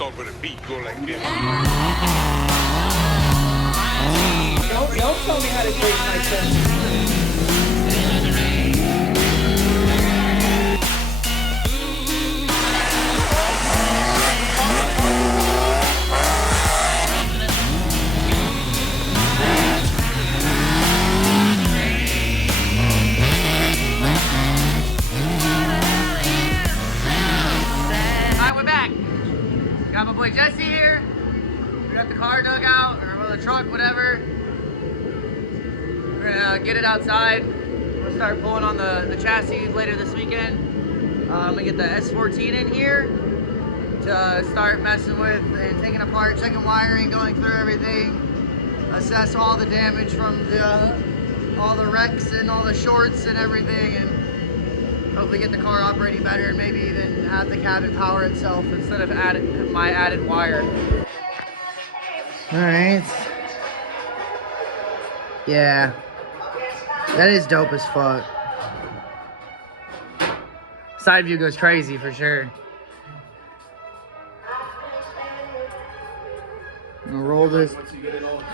based off of the beat, go like this. Don't tell me how to break my chest. Got my boy Jesse here. We got the car dug out, or the truck, whatever. We're gonna get it outside. We'll start pulling on the chassis later this weekend. I'm gonna get the S14 in here to start messing with and taking apart, checking wiring, going through everything, assess all the damage from all the wrecks and all the shorts and everything, and hopefully get the car operating better and maybe even have the cabin power itself instead of my added wire. All right. Yeah. That is dope as fuck. Side view goes crazy for sure. I'm gonna roll this. Once you get it all done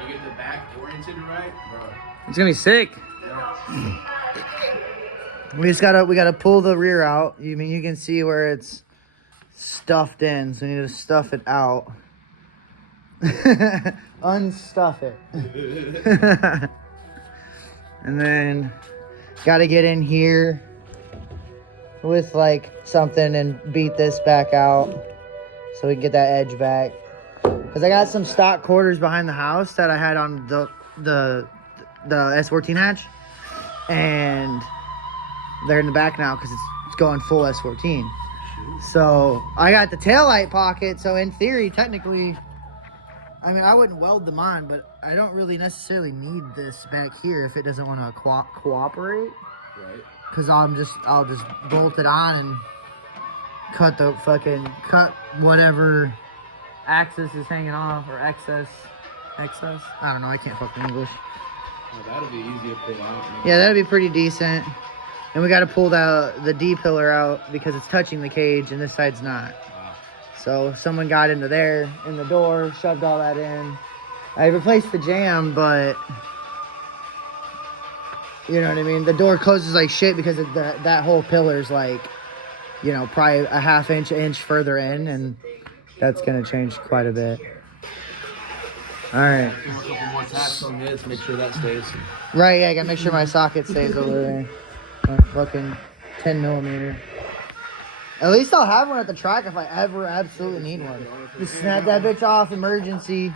and you get the back oriented right, bro. It's gonna be sick. Yeah. We gotta pull the rear out. You mean you can see where it's stuffed in, so we need to stuff it out. Unstuff it. And then gotta get in here with like something and beat this back out so we can get that edge back. Cause I got some stock quarters behind the house that I had on the S14 hatch, and they're in the back now because it's going full S14. So I got the taillight pocket, so in theory, technically, I mean, I wouldn't weld them on, but I don't really necessarily need this back here if it doesn't want to cooperate. Right. Because I'll just bolt it on and cut whatever axis is hanging off, or excess. I don't know, I can't fucking English. Oh, that'll be easy to pull out. Yeah, that'd be pretty decent. And we got to pull the D pillar out because it's touching the cage and this side's not. Wow. So someone got into there in the door, shoved all that in. I replaced the jam, but you know what I mean? The door closes like shit because of that whole pillar's like, you know, probably a half inch further in, and that's going to change quite a bit. All right. A couple more taps on this, make sure that stays. Right, yeah, I gotta make sure my socket stays over there. My fucking 10 millimeter. At least I'll have one at the track if I ever absolutely need one. Just snap that bitch off, emergency.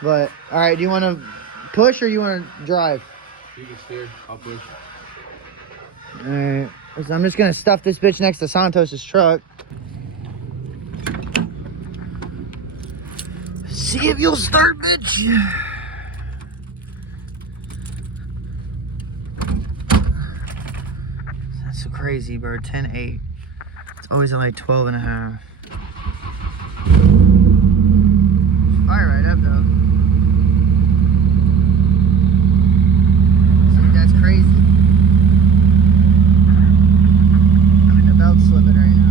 But, alright, do you want to push or you want to drive? You can steer, I'll push. Alright, so I'm just gonna stuff this bitch next to Santos's truck. See if you'll start, bitch. That's so crazy, bro. 10.8. It's always at like 12.5. Fire right up, though. See, that's crazy. I'm in the belt slipping right now.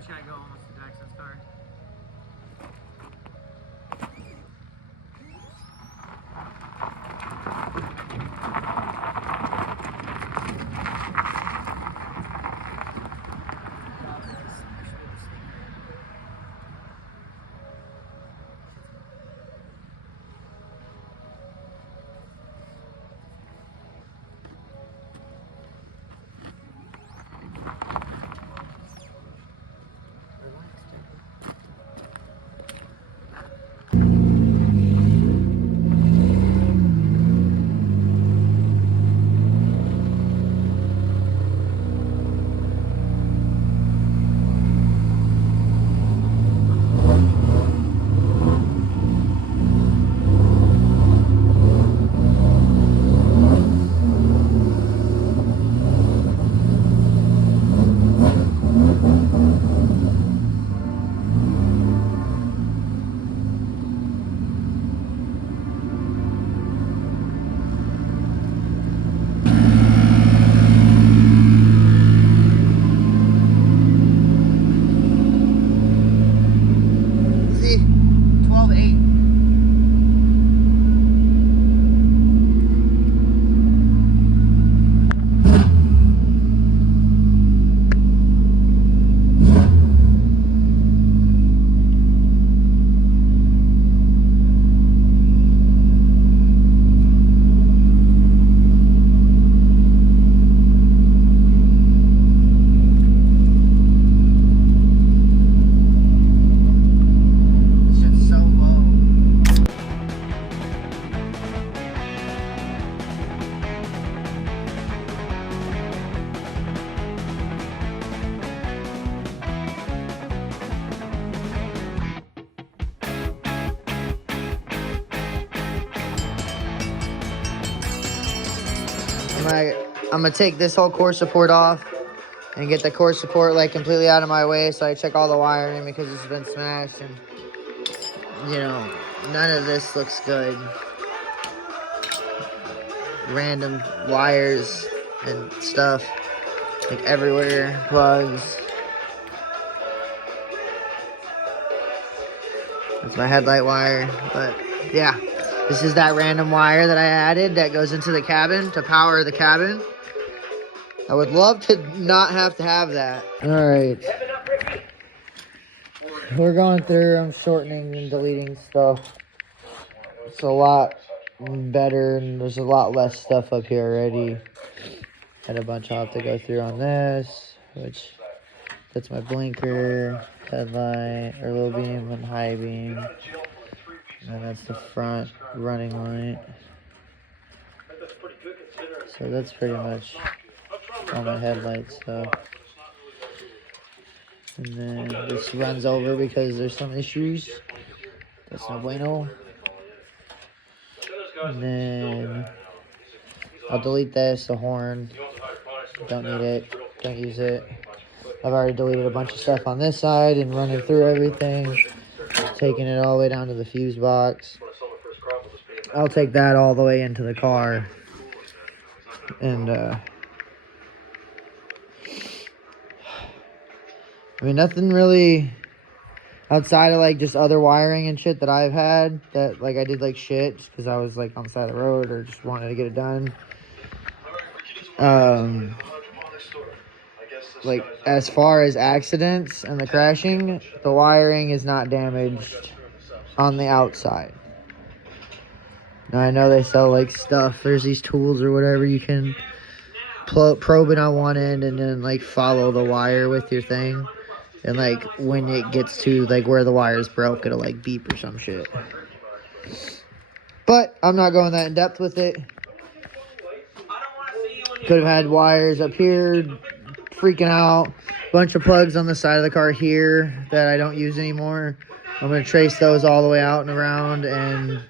much I go almost to Jackson's car. See? 12.8. I'm gonna take this whole core support off and get the core support like completely out of my way, so I check all the wiring because it's been smashed, and you know, none of this looks good. Random wires and stuff like everywhere, plugs. That's my headlight wire, but yeah, this is that random wire that I added that goes into the cabin to power the cabin. I would love to not have to have that. All right. We're going through, I'm shortening and deleting stuff. It's a lot better, and there's a lot less stuff up here already. Had a bunch I'll have to go through on this, which that's my blinker, headlight, or low beam and high beam. And that's the front running light. So that's pretty much all my headlight stuff. And then this runs over because there's some issues. That's no bueno. And then I'll delete this, the horn. Don't need it. Don't use it. I've already deleted a bunch of stuff on this side and running through everything. Taking it all the way down to the fuse box. I'll take that all the way into the car. And I mean, nothing really outside of like just other wiring and shit that I've had that like I did like shit just because I was like on the side of the road or just wanted to get it done. Like as far as accidents and the crashing, the wiring is not damaged on the outside. Now I know they sell like stuff. There's these tools or whatever you can probe it on one end and then like follow the wire with your thing. And like when it gets to like where the wire's broke, it'll like beep or some shit. But I'm not going that in depth with it. Could have had wires up here freaking out. Bunch of plugs on the side of the car here that I don't use anymore. I'm going to trace those all the way out and around and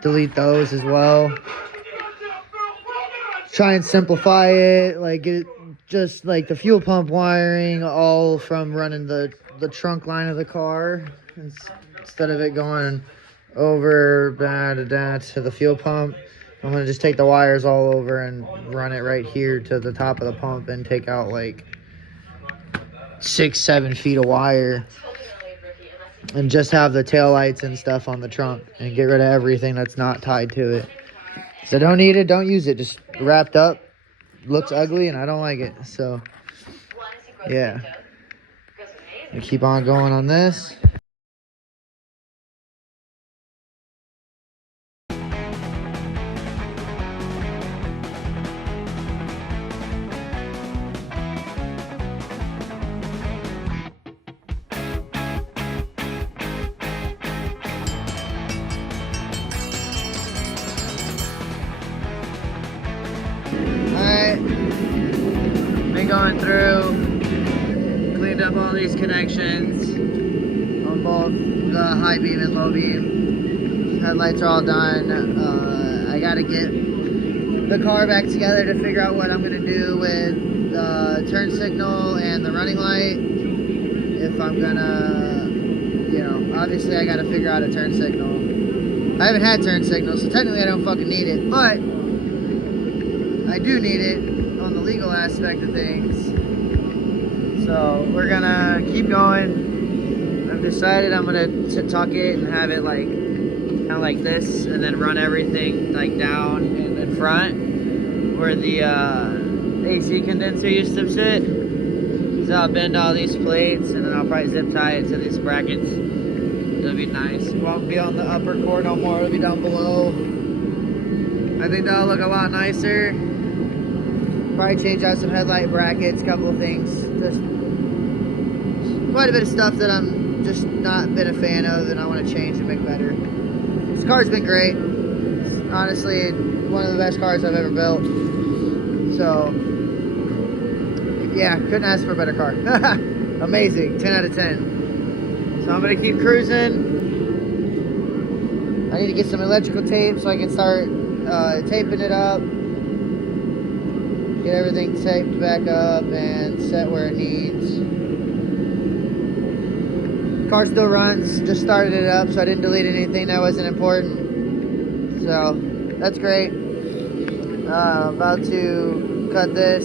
delete those as well. Try and simplify it, like get just like the fuel pump wiring all from running the trunk line of the car instead of it going over to the fuel pump. I'm gonna just take the wires all over and run it right here to the top of the pump and take out like 6-7 feet of wire and just have the tail lights and stuff on the trunk and get rid of everything that's not tied to it. So don't need it, don't use it. Just wrapped up, looks ugly, and I don't like it. So yeah, we keep on going on this. Alright, been going through, cleaned up all these connections on both the high beam and low beam. Headlights are all done. I gotta get the car back together to figure out what I'm gonna do with the turn signal and the running light. If I'm gonna, you know, obviously I gotta figure out a turn signal. I haven't had turn signals, so technically I don't fucking need it, but I do need it on the legal aspect of things. So we're gonna keep going. I've decided I'm gonna tuck it and have it like kind of like this, and then run everything like down in front where the AC condenser used to sit. So I'll bend all these plates, and then I'll probably zip tie it to these brackets. It'll be nice. It won't be on the upper core no more. It'll be down below. I think that'll look a lot nicer. Probably change out some headlight brackets, couple of things. Just quite a bit of stuff that I'm just not been a fan of, and I want to change and make better. This car's been great. It's honestly one of the best cars I've ever built. So yeah, couldn't ask for a better car. Amazing, 10 out of 10. So I'm gonna keep cruising. I need to get some electrical tape so I can start taping it up. Get everything taped back up and set where it needs. Car still runs, just started it up, so I didn't delete anything that wasn't important. So that's great. About to cut this,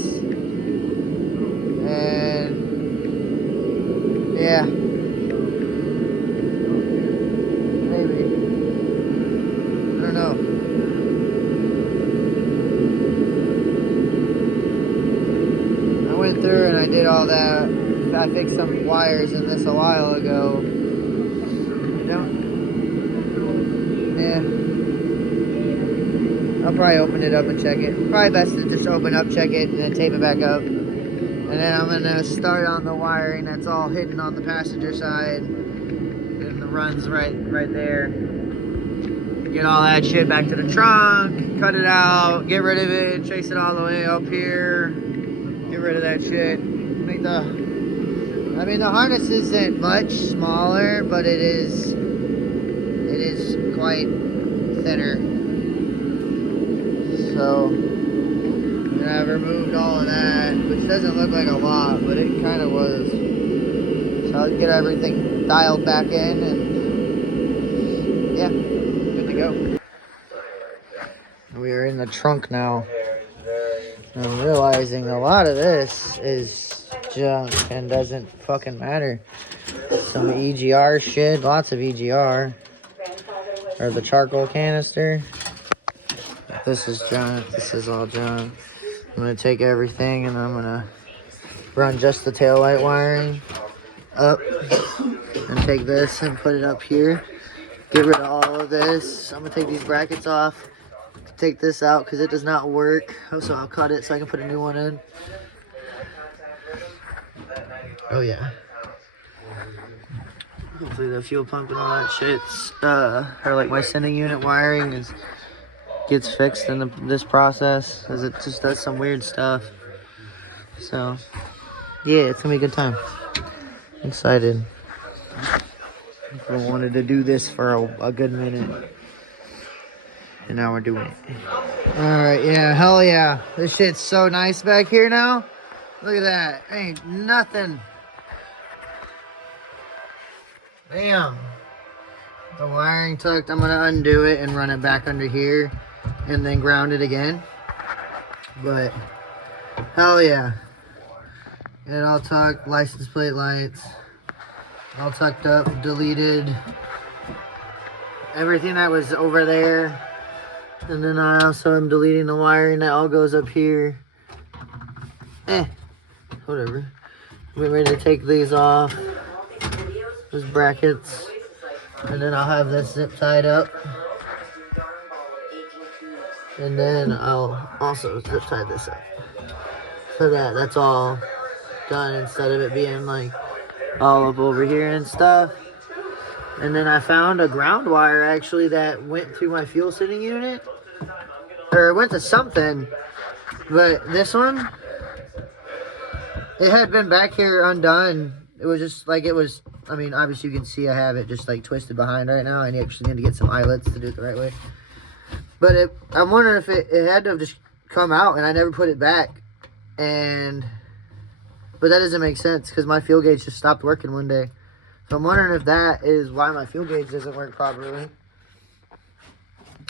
and yeah, maybe, I don't know. I went through and I did all that. I fixed some wires in this a while ago. Yeah. I'll probably open it up and check it. Probably best to just open up, check it, and then tape it back up. And then I'm gonna start on the wiring that's all hidden on the passenger side. And the run's right there. Get all that shit back to the trunk, cut it out, get rid of it, chase it all the way up here. Get rid of that shit. Make the, I mean, the harness isn't much smaller, but it is quite thinner. So I've removed all of that, which doesn't look like a lot, but it kind of was. So I'll get everything dialed back in, and yeah, good to go. We are in the trunk now. I'm realizing a lot of this is junk and doesn't fucking matter. Some EGR shit, lots of EGR. Or the charcoal canister. This is junk, this is all junk. I'm gonna take everything and I'm gonna run just the taillight wiring up and take this and put it up here. Get rid of all of this. I'm gonna take these brackets off. Take this out because it does not work. So I'll cut it so I can put a new one in. Oh yeah. Hopefully the fuel pump and all that shit's, or like my sending unit wiring gets fixed in this process, because it just does some weird stuff. So yeah, it's gonna be a good time. I'm excited. I wanted to do this for a good minute, and now we're doing it. All right, yeah, hell yeah. This shit's so nice back here now. Look at that, ain't nothing. Damn. The wiring tucked. I'm gonna undo it and run it back under here and then ground it again. But hell yeah. it all tucked, license plate lights, all tucked up, deleted everything that was over there. And then I also am deleting the wiring that all goes up here. Whatever. We're ready to take these off. Those brackets. And then I'll have this zip tied up. And then I'll also zip tie this up. So that's all done instead of it being like all up over here and stuff. And then I found a ground wire actually that went through my fuel sending unit. Or it went to something. But this one, it had been back here undone. It was just like it was, I mean, obviously you can see I have it just like twisted behind right now. I actually need to get some eyelets to do it the right way. But I'm wondering if it had to have just come out and I never put it back. But that doesn't make sense because my fuel gauge just stopped working one day. So I'm wondering if that is why my fuel gauge doesn't work properly.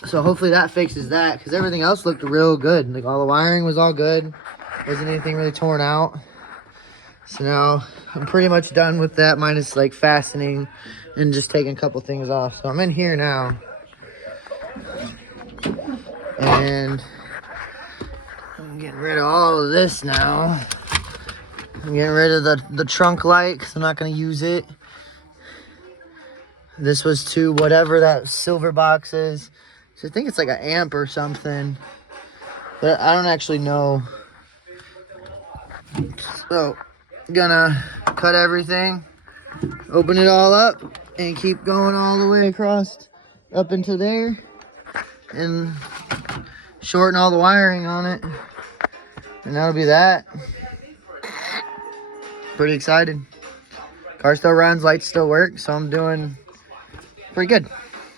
So hopefully that fixes that because everything else looked real good. Like all the wiring was all good. Wasn't anything really torn out. So now I'm pretty much done with that minus like fastening and just taking a couple things off. So I'm in here now. And I'm getting rid of all of this now. I'm getting rid of the trunk light because I'm not going to use it. This was to whatever that silver box is. So I think it's like an amp or something. But I don't actually know. So, gonna cut everything. Open it all up. And keep going all the way across up into there. And shorten all the wiring on it. And that'll be that. Pretty excited. Car still runs, lights still work, so I'm doing pretty good.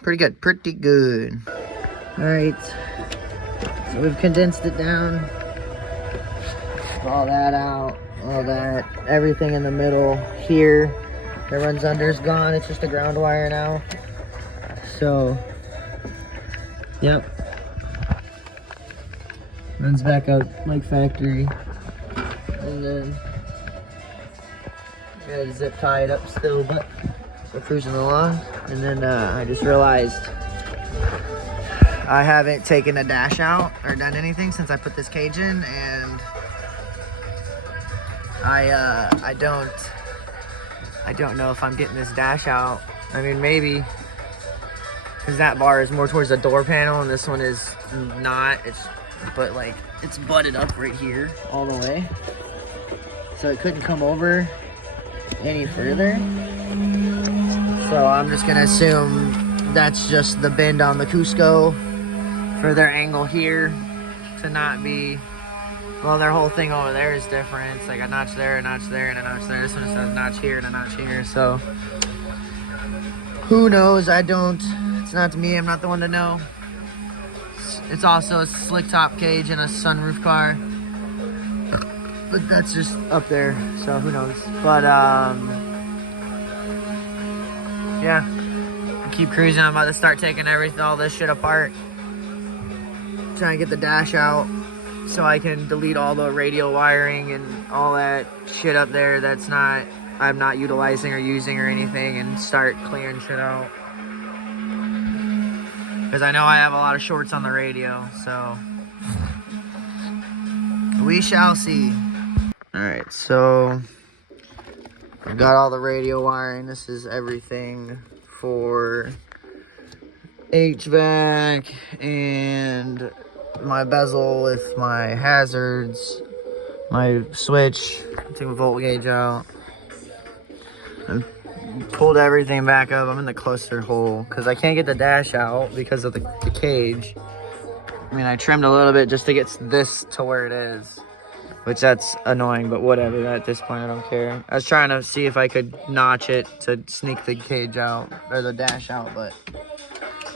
Pretty good. Alright. So we've condensed it down. All that out. All that. Everything in the middle here that runs under is gone. It's just a ground wire now. So, yep. Runs back up like factory. And then gotta zip tie it up still, but we're cruising along. And then I just realized I haven't taken the dash out or done anything since I put this cage in, and I don't know if I'm getting this dash out. I mean, maybe, because that bar is more towards the door panel and this one is not. But like it's butted up right here all the way, so it couldn't come over any further. So I'm just gonna assume that's just the bend on the Cusco for their angle here to not be, well, their whole thing over there is different. It's like a notch there, a notch there, and a notch there. This one says a notch here and a notch here. So who knows? It's not to me. I'm not the one to know. It's also a slick top cage and a sunroof car. But that's just up there, so who knows. But, yeah. Keep cruising. I'm about to start taking all this shit apart. Trying to get the dash out so I can delete all the radio wiring and all that shit up there I'm not utilizing or using or anything, and start clearing shit out. Because I know I have a lot of shorts on the radio, so we shall see. Alright, so I've got all the radio wiring. This is everything for HVAC and my bezel with my hazards, my switch, took my volt gauge out, and pulled everything back up. I'm in the cluster hole because I can't get the dash out because of the cage. I mean, I trimmed a little bit just to get this to where it is, which that's annoying, but whatever. At this point, I don't care. I was trying to see if I could notch it to sneak the cage out, or the dash out, but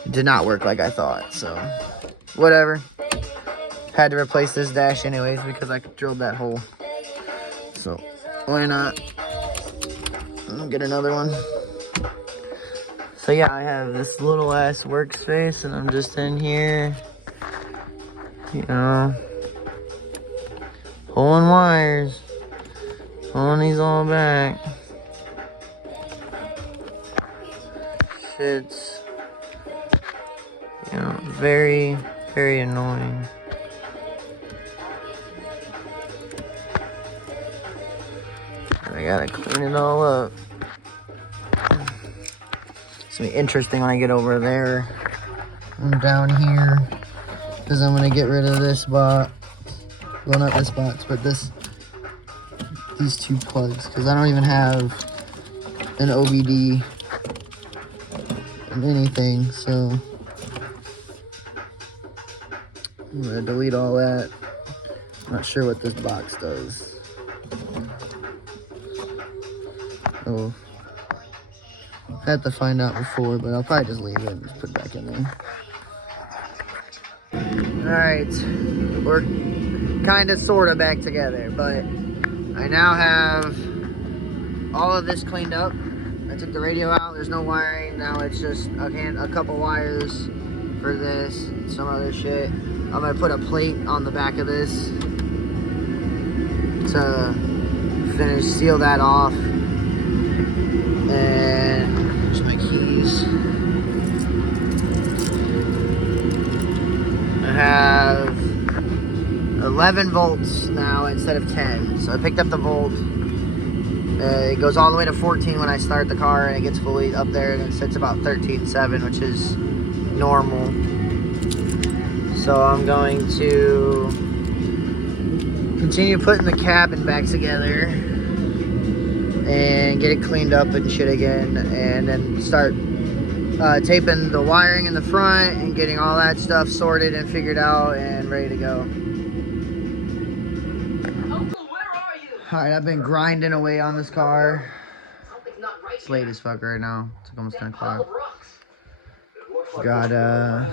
it did not work like I thought, so whatever. Had to replace this dash anyways because I drilled that hole. So why not? I'll get another one. So yeah, I have this little ass workspace and I'm just in here, you know, pulling wires. Pulling these all back. Shit's, you know, very, very annoying. I gotta clean it all up. It's gonna be interesting when I get over there. I'm down here because I'm gonna get rid of this box. Well, not this box, but these two plugs, because I don't even have an OBD of anything. So I'm gonna delete all that. Not sure what this box does. Oh, I had to find out before, but I'll probably just leave it and just put it back in there. Alright, we're kind of sort of back together, but I now have all of this cleaned up. I took the radio out, there's no wiring. Now it's just a couple wires for this and some other shit. I'm gonna put a plate on the back of this to seal that off. And here's my keys. I have 11 volts now instead of 10. So I picked up the volt. It goes all the way to 14 when I start the car, and it gets fully up there, and it sits about 13.7, which is normal. So I'm going to continue putting the cabin back together and get it cleaned up and shit again, and then start taping the wiring in the front and getting all that stuff sorted and figured out and ready to go. Alright, I've been grinding away on this car. It's late as fuck right now. It's like almost 10 o'clock. Got the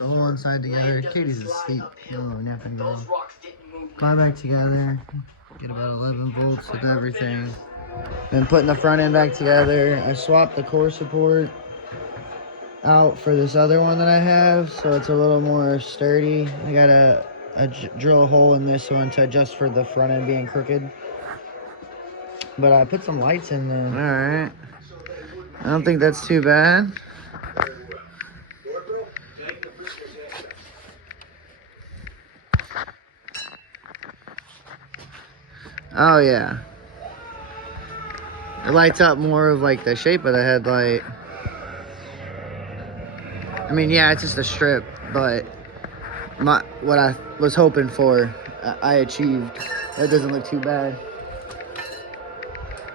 whole inside together. Katie's asleep. Napping today. Got back together. Get about 11 volts with everything. Been putting the front end back together. I swapped the core support out for this other one that I have, so it's a little more sturdy. I gotta drill a hole in this one to adjust for the front end being crooked. But I put some lights in there. Alright. I don't think that's too bad. Oh yeah. It lights up more of like the shape of the headlight. I mean, yeah, it's just a strip, but what I was hoping for, I achieved. That doesn't look too bad.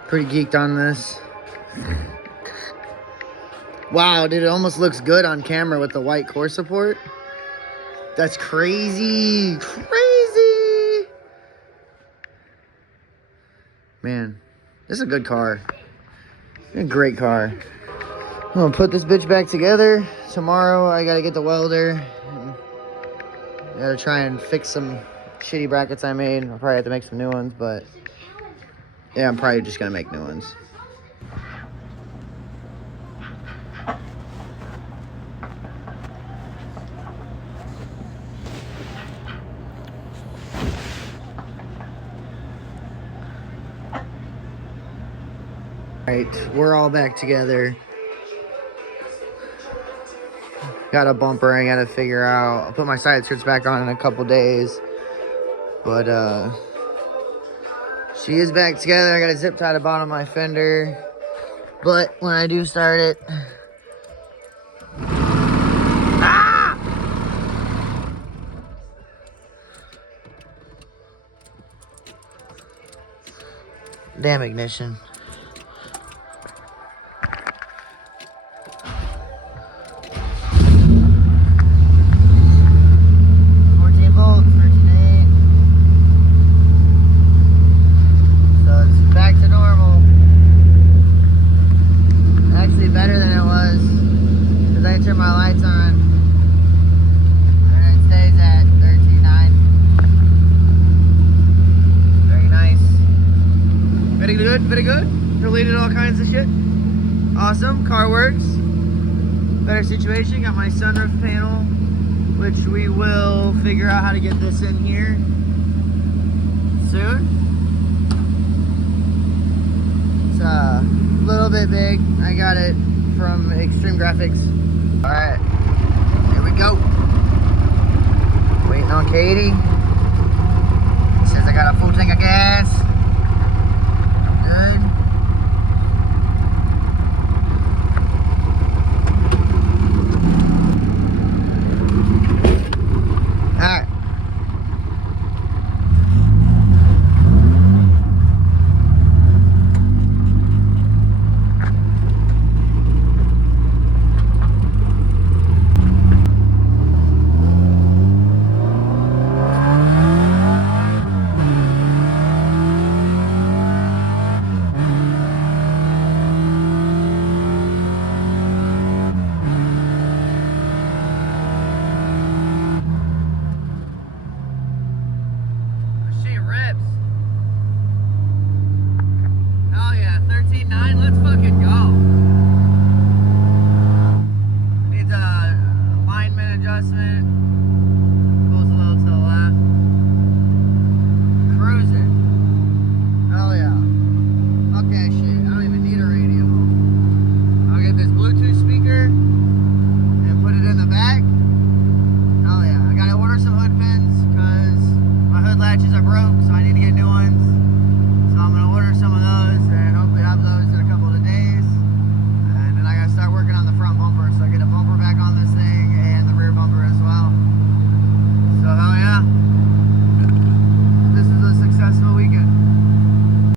Pretty geeked on this. Wow, dude, it almost looks good on camera with the white core support. That's crazy. Crazy. Man, this is a good car. A great car. I'm gonna put this bitch back together. Tomorrow I gotta get the welder. I gotta try and fix some shitty brackets I made. I'll probably have to make some new ones, but yeah, I'm probably just gonna make new ones. Alright, we're all back together. Got a bumper I gotta figure out. I'll put my side skirts back on in a couple days. But she is back together. I got a zip tie the bottom of my fender. But when I do start it, damn ignition. Very good. Deleted all kinds of shit. Awesome. Car works. Better situation. Got my sunroof panel, which we will figure out how to get this in here soon. It's a little bit big. I got it from Extreme Graphics. All right, here we go. Waiting on Katie. Says I got a full tank of gas. Good. All right. Shit rips. Hell yeah, 13.9, let's fucking go. Needs a alignment adjustment. Goes a little to the left. Cruising. Hell yeah. Okay, shit, I don't even need a radio. I'll get this Bluetooth speaker and put it in the back. Hell yeah, I gotta order some hood pins because my hood latches are broke, so I need to get new ones.